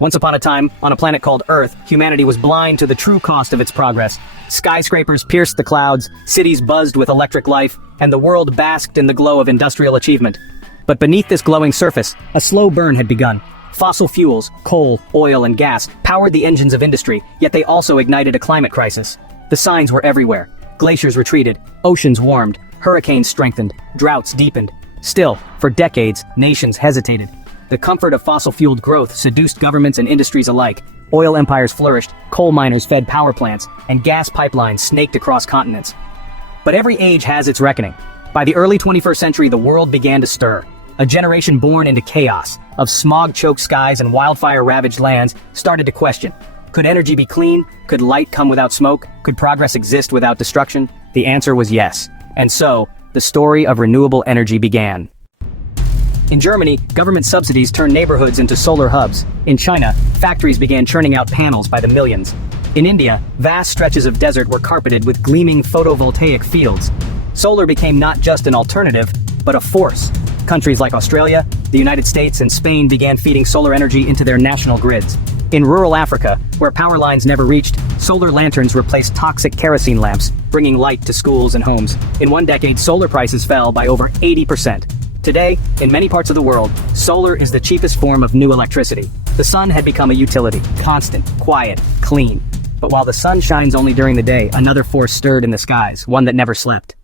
Once upon a time, on a planet called Earth, humanity was blind to the true cost of its progress. Skyscrapers pierced the clouds, cities buzzed with electric life, and the world basked in the glow of industrial achievement. But beneath this glowing surface, a slow burn had begun. Fossil fuels, coal, oil, and gas powered the engines of industry, yet they also ignited a climate crisis. The signs were everywhere. Glaciers retreated, oceans warmed, hurricanes strengthened, droughts deepened. Still, for decades, nations hesitated. The comfort of fossil-fueled growth seduced governments and industries alike. Oil empires flourished, coal miners fed power plants, and gas pipelines snaked across continents. But every age has its reckoning. By the early 21st century, the world began to stir. A generation born into chaos, of smog-choked skies and wildfire-ravaged lands, started to question. Could energy be clean? Could light come without smoke? Could progress exist without destruction? The answer was yes. And so, the story of renewable energy began. In Germany, government subsidies turned neighborhoods into solar hubs. In China, factories began churning out panels by the millions. In India, vast stretches of desert were carpeted with gleaming photovoltaic fields. Solar became not just an alternative, but a force. Countries like Australia, the United States, and Spain began feeding solar energy into their national grids. In rural Africa, where power lines never reached, solar lanterns replaced toxic kerosene lamps, bringing light to schools and homes. In one decade, solar prices fell by over 80%. Today, in many parts of the world, solar is the cheapest form of new electricity. The sun had become a utility, constant, quiet, clean. But while the sun shines only during the day, another force stirred in the skies, one that never slept.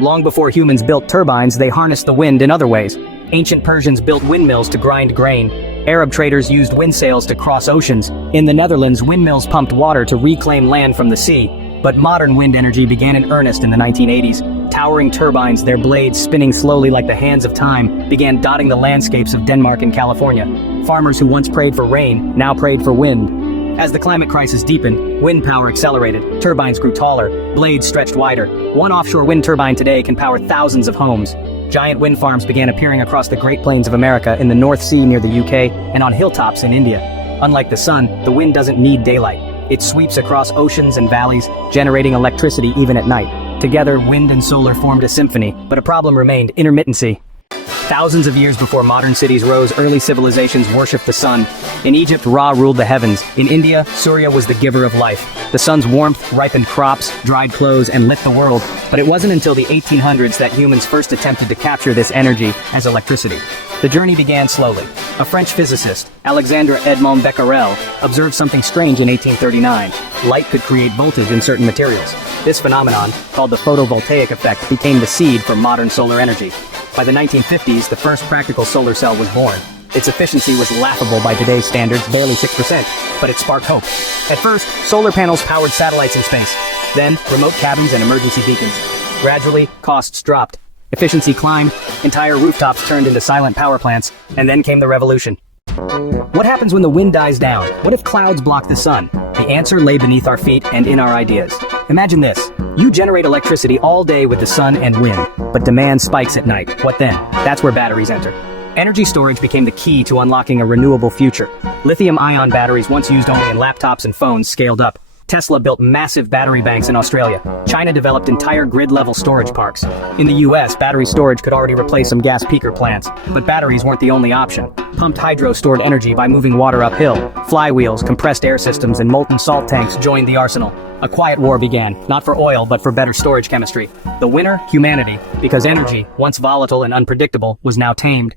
Long before humans built turbines, they harnessed the wind in other ways. Ancient Persians built windmills to grind grain. Arab traders used wind sails to cross oceans. In the Netherlands, windmills pumped water to reclaim land from the sea. But modern wind energy began in earnest in the 1980s. Towering turbines, their blades spinning slowly like the hands of time, began dotting the landscapes of Denmark and California. Farmers who once prayed for rain now prayed for wind. As the climate crisis deepened, wind power accelerated, turbines grew taller, blades stretched wider. One offshore wind turbine today can power thousands of homes. Giant wind farms began appearing across the Great Plains of America, in the North Sea near the UK, and on hilltops in India. Unlike the sun, the wind doesn't need daylight. It sweeps across oceans and valleys, generating electricity even at night. Together, wind and solar formed a symphony, but a problem remained: intermittency. Thousands of years before modern cities rose, early civilizations worshipped the sun. In Egypt, Ra ruled the heavens. In India, Surya was the giver of life. The sun's warmth ripened crops, dried clothes, and lit the world. But it wasn't until the 1800s that humans first attempted to capture this energy as electricity. The journey began slowly. A French physicist, Alexandre Edmond Becquerel, observed something strange in 1839. Light could create voltage in certain materials. This phenomenon, called the photovoltaic effect, became the seed for modern solar energy. By the 1950s, the first practical solar cell was born. Its efficiency was laughable by today's standards, barely 6%, but it sparked hope. At first, solar panels powered satellites in space. Then, remote cabins and emergency beacons. Gradually, costs dropped. Efficiency climbed, entire rooftops turned into silent power plants, and then came the revolution. What happens when the wind dies down? What if clouds block the sun? The answer lay beneath our feet and in our ideas. Imagine this. You generate electricity all day with the sun and wind, but demand spikes at night. What then? That's where batteries enter. Energy storage became the key to unlocking a renewable future. Lithium-ion batteries, once used only in laptops and phones, scaled up. Tesla built massive battery banks in Australia. China developed entire grid-level storage parks. In the US, battery storage could already replace some gas peaker plants. But batteries weren't the only option. Pumped hydro stored energy by moving water uphill. Flywheels, compressed air systems, and molten salt tanks joined the arsenal. A quiet war began, not for oil, but for better storage chemistry. The winner, humanity, because energy, once volatile and unpredictable, was now tamed.